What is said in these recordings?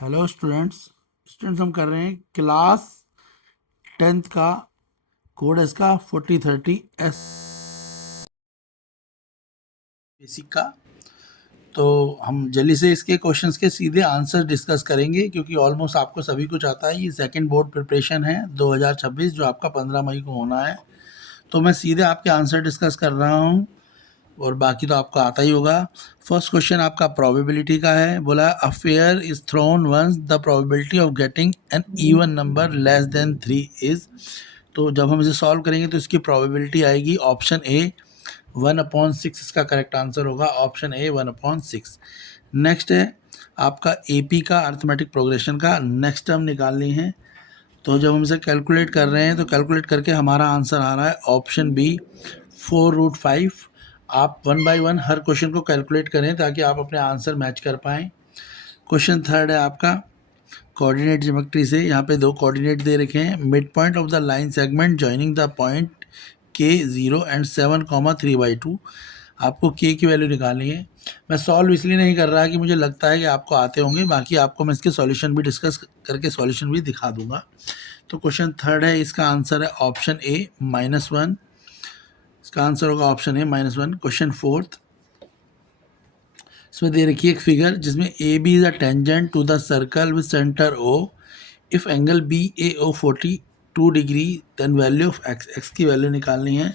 Hello students हम कर रहे हैं क्लास 10th का कोड है इसका 4030 बेसिक का। तो हम जल्दी से इसके क्वेश्चंस के सीधे आंसर डिस्कस करेंगे क्योंकि ऑलमोस्ट आपको सभी कुछ आता है। ये सेकंड बोर्ड प्रिपरेशन है 2026 जो आपका 15 मई को होना है। तो मैं सीधे आपके आंसर डिस्कस कर रहा हूँ और बाकी तो आपको आता ही होगा। फर्स्ट क्वेश्चन आपका प्रोबेबिलिटी का है। बोला a fair is thrown once the probability of getting an even number less than 3 is. तो जब हम इसे सॉल्व करेंगे तो इसकी प्रोबेबिलिटी आएगी ऑप्शन ए 1/6। इसका करेक्ट आंसर होगा ऑप्शन ए 1/6। नेक्स्ट है आपका एपी का अर्थमेटिक प्रोग्रेशन का नेक्स्ट टर्म निकालनी है। तो जब हम इसे कैलकुलेट कर रहे हैं तो कैलकुलेट करके हमारा आंसर आ रहा है ऑप्शन बी 4√5। आप 1 बाय 1 हर क्वेश्चन को कैलकुलेट करें ताकि आप अपने आंसर मैच कर पाएँ। क्वेश्चन थर्ड है आपका कोऑर्डिनेट ज्योमेट्री से। यहाँ पे दो कोऑर्डिनेट दे रखे हैं। Mid point of the line segment joining the point K0 and 7,3/2। आपको K की वैल्यू निकालनी है। मैं सॉल्व इसलिए नहीं कर रहा कि मुझे लगता है कि आपको आते होंगे, बाकी आपको मैं इसके सॉल्यूशन भी डिस्कस करके सॉल्यूशन भी दिखा दूंगा। तो क्वेश्चन थर्ड है, इसका आंसर है ऑप्शन ए -1। इसका आंसर होगा ऑप्शन ए -1। क्वेश्चन फोर्थ, इसमें दे रखी है एक फिगर जिसमें A B is a tangent to the circle with centre O. If angle B A O 42 degree then value of X. X की वैल्यू निकालनी है।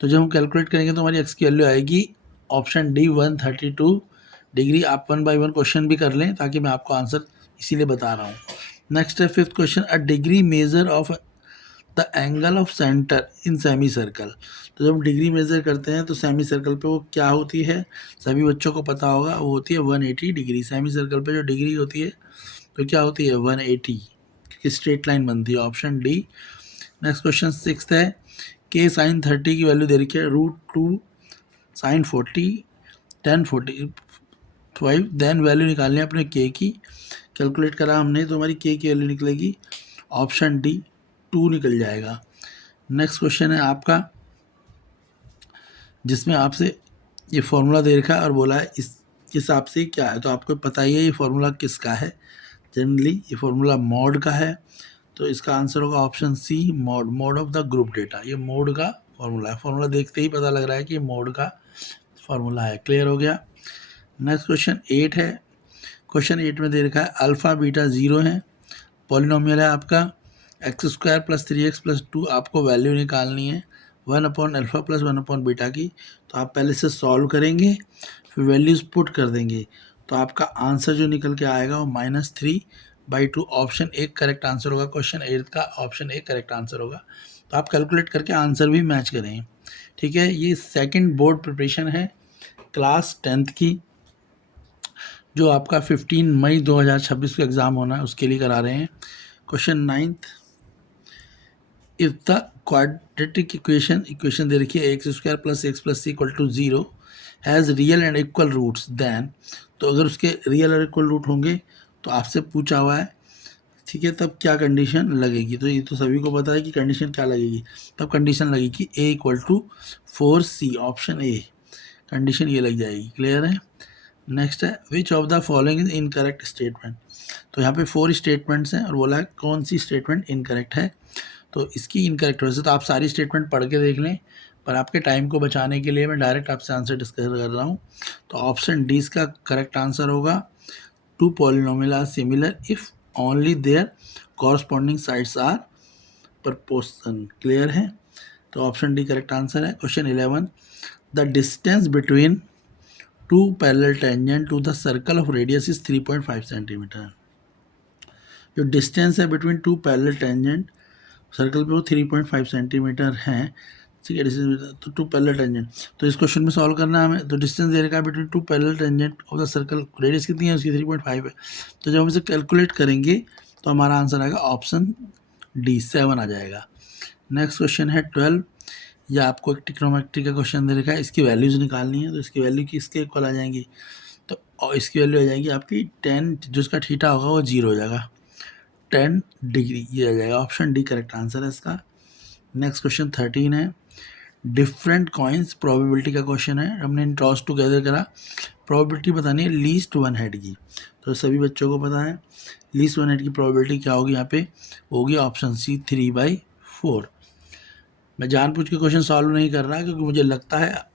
तो जब हम कैलकुलेट करेंगे तो हमारी एक्स की वैल्यू आएगी ऑप्शन डी 132 डिग्री। आप 1 बाय 1 क्वेश्चन भी कर लें ताकि मैं आपको आंसर इसीलिए बता रहा हूँ। नेक्स्ट है fifth question, a degree measure of the angle of centre in semi circle. तो जब हम डिग्री मेज़र करते हैं तो सेमी सर्कल पे वो क्या होती है, सभी बच्चों को पता होगा, वो होती है 180 डिग्री। सेमी सर्कल पे जो डिग्री होती है तो क्या होती है 180, क्योंकि स्ट्रेट लाइन बनती है। Option D. Next question sixth है, के साइन 30 की वैल्यू दे रखी है √2 साइन 40 tan 45। देन वैल्यू निकालनी है अपने के की। कैलकुलेट करा हमने तो हमारी के की वैल्यू निकलेगी ऑप्शन डी 2 निकल जाएगा। नेक्स्ट क्वेश्चन है आपका जिसमें आपसे ये फॉर्मूला दे रखा है और बोला है इस हिसाब से क्या है। तो आपको पता ही है ये फॉर्मूला किसका है। जनरली ये फॉर्मूला मॉड का है। तो इसका आंसर होगा option C mode of the group data. ये मोड का फॉर्मूला है। फॉर्मूला देखते ही पता लग रहा है कि ये मोड का फॉर्मूला है। क्लियर हो गया। नेक्स्ट क्वेश्चन 8 है। क्वेश्चन 8 में दे रखा है अल्फ़ा बीटा 0 है। पॉलिनोमियल है आपका x² + 3x + 2। आपको वैल्यू निकालनी है 1/α + 1/β की। तो आप पहले से सॉल्व करेंगे फिर वैल्यूज़ पुट कर देंगे तो आपका आंसर जो निकल के आएगा वो -3/2। ऑप्शन ए करेक्ट आंसर होगा। क्वेश्चन 8 का ऑप्शन ए करेक्ट आंसर होगा। तो आप कैलकुलेट करके आंसर भी मैच करें। ठीक है, ये सेकंड बोर्ड प्रिपरेशन है क्लास 10th की जो आपका 15 मई 2026 को एग्ज़ाम होना है उसके लिए करा रहे हैं। Question 9th, if the quadratic equation दे रखी है x² + x + c = 0 has real and equal roots then. तो अगर उसके रियल और इक्वल रूट होंगे तो आपसे पूछा हुआ है, ठीक है, तब क्या कंडीशन लगेगी। तो ये तो सभी को पता है कि कंडीशन क्या लगेगी। तब कंडीशन लगेगी a = 4c। Option a condition ये लग जाएगी। क्लियर है। नेक्स्ट है which of the following is incorrect statement. तो यहाँ पे 4 स्टेटमेंट्स हैं और बोला है कौन सी स्टेटमेंट इनकरेक्ट है। तो इसकी इनकरेक्ट वैसे तो आप सारी स्टेटमेंट पढ़ के देख लें, पर आपके टाइम को बचाने के लिए मैं डायरेक्ट आपसे आंसर डिस्कस कर रहा हूँ। तो ऑप्शन डी इसका करेक्ट आंसर होगा 2 polynomial are similar if only their corresponding sides are proportion. Clear है। तो ऑप्शन डी करेक्ट आंसर है। Question 11, the distance between 2 parallel tangent to the circle of radius is 3.5 centimetre. जो distance है between 2 parallel tangent circle पे वो 3.5 centimetre है। ठीक है, डिस्टेंस तो 2 पैरेलल टेंजेंट। तो इस क्वेश्चन में सॉल्व करना है हमें। तो डिस्टेंस दे रखा है between 2 parallel tangent of the circle, radius कितनी है उसकी 3.5 है। तो जब हम इसे कैलकुलेट करेंगे तो हमारा आंसर आएगा ऑप्शन डी 7 आ जाएगा। नेक्स्ट क्वेश्चन है 12, या आपको एक ट्रिग्नोमेट्री का क्वेश्चन दे रखा है, इसकी वैल्यूज़ निकालनी है। तो इसकी वैल्यू किसके इक्वल आ जाएंगी, तो और इसकी वैल्यू आ जाएगी आपकी 10, जो इसका थीटा होगा वो 0 हो जाएगा, 10 डिग्री। ये आ जाएगा ऑप्शन डी करेक्ट आंसर है इसका। नेक्स्ट क्वेश्चन 13 है डिफरेंट कॉइन्स प्रोबेबिलिटी का क्वेश्चन है। हमने टॉस टुगेदर करा प्रोबेबिलिटी बतानी है लीस्ट वन हेड की, तो सभी बच्चों को पता है लीस्ट वन हेड की प्रोबेबिलिटी क्या होगी, यहाँ पे होगी ऑप्शन सी 3/4। मैं जानबूझ के क्वेश्चन सॉल्व नहीं कर रहा क्योंकि मुझे लगता है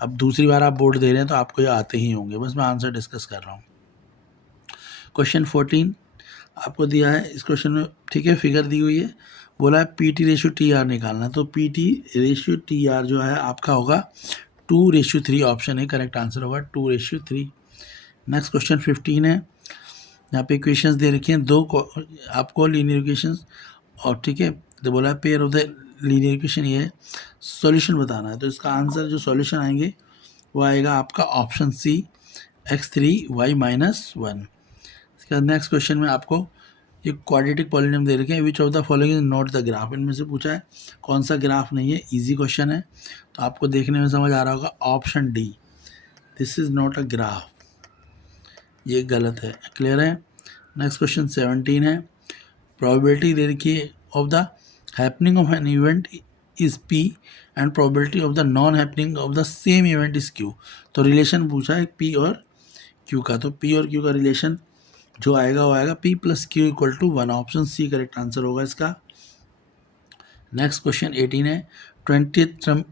अब दूसरी बार आप बोर्ड दे रहे हैं तो आपको ये आते ही होंगे, बस मैं आंसर डिस्कस कर रहा हूँ। क्वेश्चन 14 आपको दिया है, इस क्वेश्चन में ठीक है फिगर दी हुई है, बोला है PT रेशियो TR निकालना, तो PT रेशियो TR जो है आपका होगा 2:3, ऑप्शन है करेक्ट आंसर होगा 2:3। नेक्स्ट क्वेश्चन 15 है, यहाँ पे इक्वेशंस दे रखी हैं दो आपको लीनियर इक्वेशंस, और ठीक है तो बोला है pair of the linear equation ये है, सॉल्यूशन बताना है, तो इसका आंसर जो सॉल्यूशन आएंगे वो आएगा आपका ऑप्शन सी x3y-1। इसके बाद नेक्स्ट क्वेश्चन में आपको ये क्वाड्रेटिक पॉलिनॉमियल दे रखे हैं, which of the following is not the graph, इनमें से पूछा है कौन सा ग्राफ नहीं है, इजी क्वेश्चन है तो आपको देखने में समझ आ रहा होगा option D, this is not a graph, ये गलत है, क्लियर है। नेक्स्ट क्वेश्चन 17 है, प्रोबेबिलिटी दे रखी है of the happening of an event is P and probability of the non happening of the same event is Q, तो relation पूछा है P और Q का, तो P और Q का रिलेशन जो आएगा वो आएगा P + Q = 1, option C correct answer होगा इसका। नेक्स्ट क्वेश्चन 18 है, 20th टर्म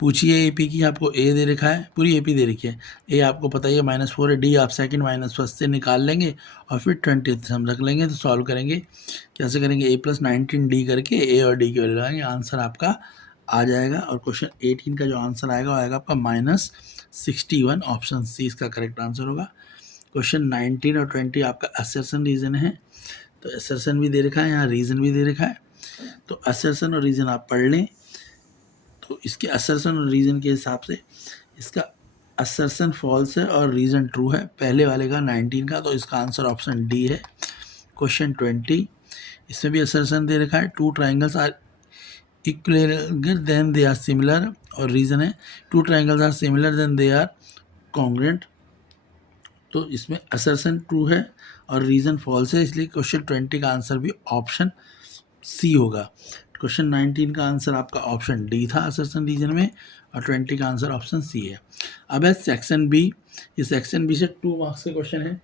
पूछिए AP की, आपको A दे रखा है, पूरी AP दे रखी है, A आपको पता ही है -4 है, D आप सेकंड -1 से निकाल लेंगे और फिर 20th हम रख लेंगे, तो सॉल्व करेंगे कैसे करेंगे, A + 19D करके A और D की वैल्यू लगाएंगे, आंसर आपका आ जाएगा। और क्वेश्चन 18 का जो आंसर आएगा वो आएगा आपका -61, ऑप्शन सी इसका करेक्ट आंसर होगा। क्वेश्चन 19 और 20 आपका असर्शन रीजन है, तो असर्शन भी दे रखा है, यहाँ रीजन भी दे रखा है, तो असर्शन और रीजन आप पढ़ लें, तो इसके असर्शन और रीजन के हिसाब से इसका असर्शन फॉल्स है और रीजन ट्रू है, पहले वाले का 19 का, तो इसका आंसर ऑप्शन डी है। क्वेश्चन 20 इसमें भी असर्शन दे रखा है, 2 triangles are equilateral then they are similar, और रीजन है 2 triangles are similar then they are congruent, तो इसमें असर्शन ट्रू है और रीजन फॉल्स है, इसलिए क्वेश्चन 20 का आंसर भी ऑप्शन सी होगा। क्वेश्चन 19 का आंसर आपका ऑप्शन डी था असर्शन रीजन में, और 20 का आंसर ऑप्शन सी है। अब है सेक्शन बी, ये सेक्शन बी से 2 मार्क्स के क्वेश्चन है,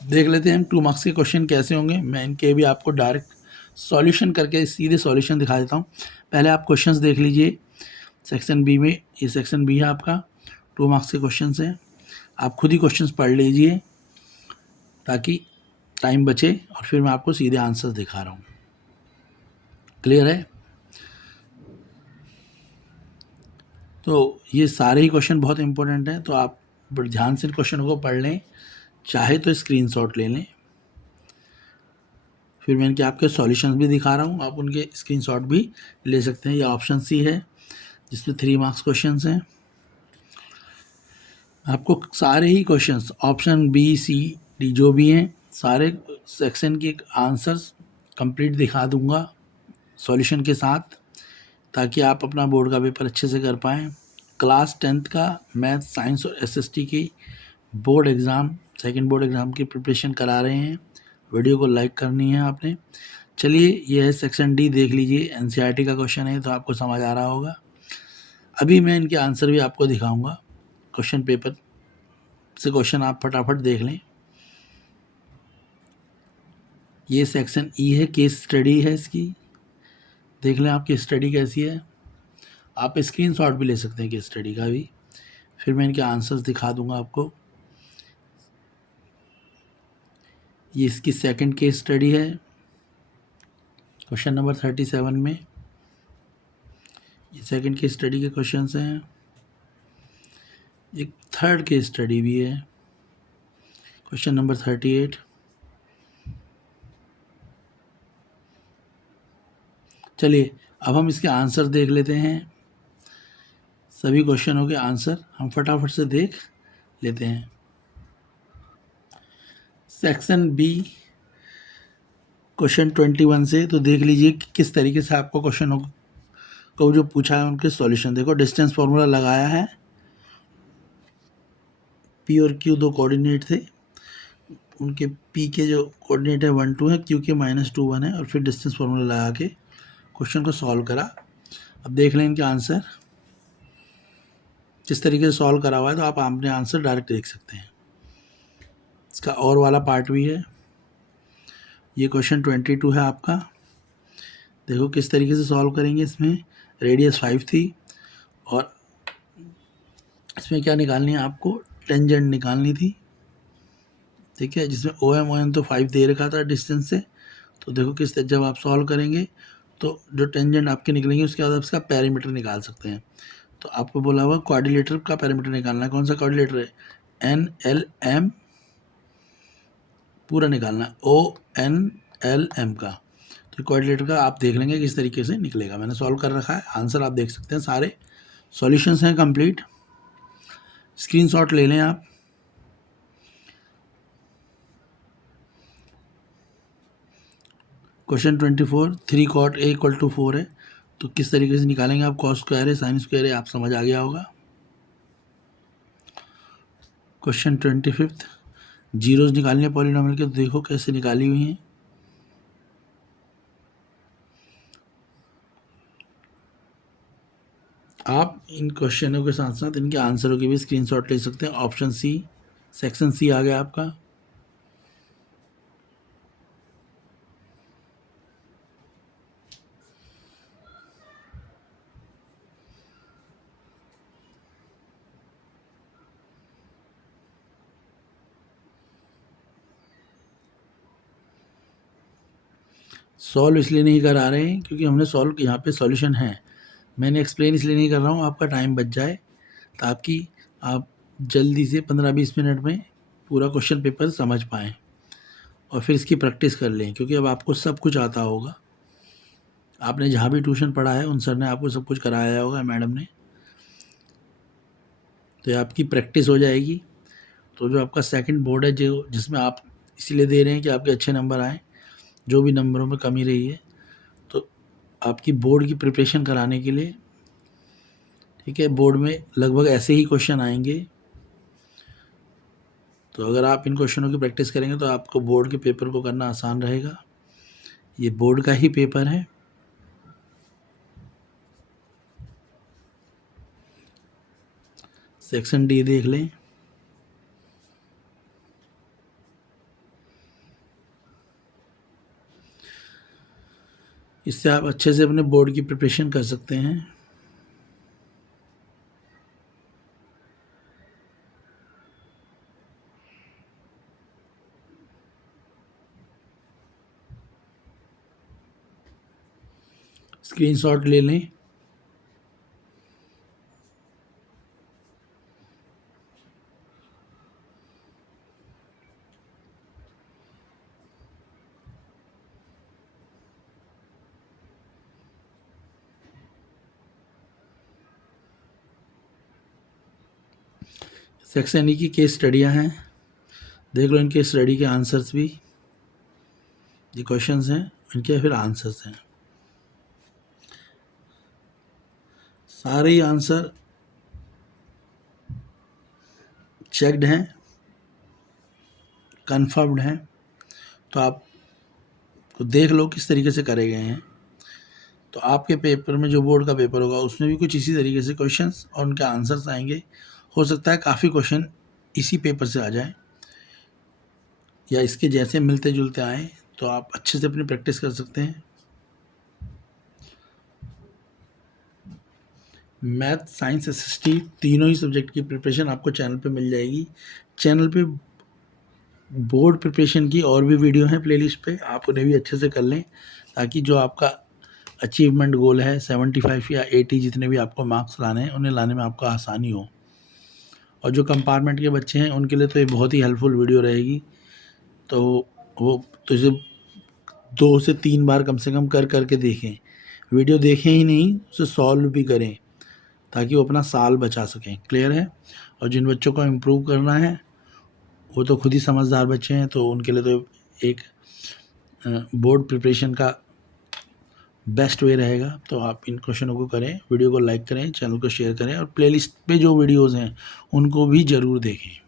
देख लेते हैं हम 2 मार्क्स के क्वेश्चन कैसे होंगे। मैं इनके भी आपको डायरेक्ट सॉल्यूशन करके सीधे सॉल्यूशन दिखा देता हूँ, पहले आप क्वेश्चंस देख लीजिए सेक्शन बी में, ये सेक्शन बी है आपका, 2 मार्क्स के क्वेश्चन हैं, आप खुद ही क्वेश्चंस पढ़ लीजिए ताकि टाइम बचे, और फिर मैं आपको सीधे आंसर दिखा रहा हूँ, क्लियर है। तो ये सारे ही क्वेश्चन बहुत इंपॉर्टेंट हैं, तो आप ध्यान से क्वेश्चन को पढ़ लें, चाहे तो स्क्रीनशॉट ले लें, फिर मैं इनके आपके सॉल्यूशंस भी दिखा रहा हूँ, आप उनके स्क्रीनशॉट भी ले सकते हैं। ये ऑप्शन सी है जिसमें 3 मार्क्स क्वेश्चंस हैं, आपको सारे ही questions option B C D जो भी हैं सारे सेक्शन के आंसर्स कंप्लीट दिखा दूंगा सॉल्यूशन के साथ, ताकि आप अपना बोर्ड का पेपर अच्छे से कर पाएँ। क्लास 10th का मैथ, साइंस और SST की board exam, second board exam की प्रिपरेशन करा रहे हैं, वीडियो को लाइक करनी है आपने। चलिए ये है सेक्शन डी, देख लीजिए NCERT का क्वेश्चन है तो आपको समझ आ रहा होगा। अभी मैं इनके आंसर भी आपको दिखाऊंगा, क्वेश्चन पेपर से क्वेश्चन आप फटाफट देख लें। ये सेक्शन ई है, केस स्टडी है इसकी, देख लें आप केस स्टडी कैसी है, आप स्क्रीनशॉट भी ले सकते हैं केस स्टडी का भी, फिर मैं इनके आंसर्स दिखा दूंगा आपको। ये इसकी सेकंड केस स्टडी है, क्वेश्चन नंबर 37 में ये सेकंड केस स्टडी के क्वेश्चंस हैं। एक थर्ड केस स्टडी भी है, क्वेश्चन नंबर 38। चलिए अब हम इसके आंसर देख लेते हैं, सभी क्वेश्चनों के आंसर हम फटाफट से देख लेते हैं। सेक्शन बी क्वेश्चन 21 से तो देख लीजिए कि किस तरीके से आपको क्वेश्चनों को जो पूछा है उनके सॉल्यूशन देखो। डिस्टेंस फार्मूला लगाया है, P और Q 2 कोऑर्डिनेट थे, उनके P के जो कोऑर्डिनेट है 1 2 है, Q के -2 1 है, और फिर डिस्टेंस फार्मूला लगा के क्वेश्चन को सॉल्व करा। अब देख लें इनके आंसर, जिस तरीके से सॉल्व करा हुआ है तो आप अपने आंसर डायरेक्ट देख सकते हैं। इसका और वाला पार्ट भी है। ये क्वेश्चन 22 है आपका। देखो किस तरीके से सॉल्व करेंगे। इसमें रेडियस 5 थी और इसमें क्या निकालनी है आपको, टेंजेंट निकालनी थी, ठीक है, जिसमें OM तो 5 दे रखा था डिस्टेंस से। तो देखो जब आप सॉल्व करेंगे तो जो टेंजेंट आपके निकलेंगे उसके बाद आप इसका पैरामीटर निकाल सकते हैं। तो आपको बोला हुआ क्वाड्रिलेटरल का पैरामीटर निकालना है। कौन सा क्वाड्रिलेटर है, NLM पूरा निकालना है, ONLM का। तो क्वाड्रिलेटर का आप देख लेंगे किस तरीके से निकलेगा। मैंने सॉल्व कर रखा है, आंसर आप देख सकते हैं, सारे सॉल्यूशंस हैं कंप्लीट। स्क्रीनशॉट ले लें आप। क्वेश्चन 24, 3 cot A = 4 है, तो किस तरीके से निकालेंगे आप। कॉस स्क्वायर है, साइन स्क्वायर है, आप समझ आ गया होगा। क्वेश्चन 25, जीरोज निकालने हैं पॉलिनोमियल के, तो देखो कैसे निकाली हुई हैं। आप इन क्वेश्चनों के साथ साथ इनके आंसरों की भी स्क्रीनशॉट ले सकते हैं। ऑप्शन सी, सेक्शन सी आ गया आपका। सॉल्व इसलिए नहीं करा रहे हैं क्योंकि हमने सॉल्व यहाँ पे सॉल्यूशन है। मैंने एक्सप्लेन इसलिए नहीं कर रहा हूँ आपका टाइम बच जाए, ताकि आप जल्दी से 15-20 मिनट में पूरा क्वेश्चन पेपर समझ पाएँ और फिर इसकी प्रैक्टिस कर लें। क्योंकि अब आपको सब कुछ आता होगा, आपने जहाँ भी ट्यूशन पढ़ा है उन सर ने आपको सब कुछ कराया होगा, मैडम ने, तो ये आपकी प्रैक्टिस हो जाएगी। तो जो आपका सेकंड बोर्ड है, जो जिसमें आप इसीलिए दे रहे हैं कि आपके अच्छे नंबर आएँ, जो भी नंबरों में कमी रही है, तो आपकी बोर्ड की प्रिपरेशन कराने के लिए, ठीक है, बोर्ड में लगभग ऐसे ही क्वेश्चन आएंगे। तो अगर आप इन क्वेश्चनों की प्रैक्टिस करेंगे तो आपको बोर्ड के पेपर को करना आसान रहेगा। ये बोर्ड का ही पेपर है। सेक्शन डी देख लें। इससे आप अच्छे से अपने बोर्ड की प्रिपरेशन कर सकते हैं। स्क्रीनशॉट ले लें। सेक्शन ई की केस स्टडियाँ हैं, देख लो इनके स्टडी के आंसर्स भी। ये क्वेश्चंस हैं, इनके फिर आंसर्स हैं। सारे ही आंसर चेक्ड हैं, कन्फर्म्ड हैं। तो आप तो देख लो किस तरीके से करे गए हैं। तो आपके पेपर में जो बोर्ड का पेपर होगा उसमें भी कुछ इसी तरीके से क्वेश्चंस और उनके आंसर्स आएंगे। हो सकता है काफ़ी क्वेश्चन इसी पेपर से आ जाए या इसके जैसे मिलते जुलते आए, तो आप अच्छे से अपनी प्रैक्टिस कर सकते हैं। मैथ, साइंस, SST तीनों ही सब्जेक्ट की प्रिपरेशन आपको चैनल पे मिल जाएगी। चैनल पे बोर्ड प्रिपरेशन की और भी वीडियो हैं प्लेलिस्ट पे, आप उन्हें भी अच्छे से कर लें, ताकि जो आपका अचीवमेंट गोल है 75 या 80 जितने भी आपको मार्क्स लाने हैं उन्हें लाने में आपको आसानी हो। और जो कंपार्टमेंट के बच्चे हैं उनके लिए तो ये बहुत ही हेल्पफुल वीडियो रहेगी। तो वो तो इसे 2 से 3 बार कम से कम कर के देखें। वीडियो देखें ही नहीं, उसे सॉल्व भी करें, ताकि वो अपना साल बचा सकें। क्लियर है। और जिन बच्चों को इम्प्रूव करना है वो तो खुद ही समझदार बच्चे हैं, तो उनके लिए तो एक बोर्ड प्रिपरेशन का बेस्ट वे रहेगा। तो आप इन क्वेश्चनों को करें, वीडियो को लाइक करें, चैनल को शेयर करें और प्लेलिस्ट पे जो वीडियोज़ हैं उनको भी ज़रूर देखें।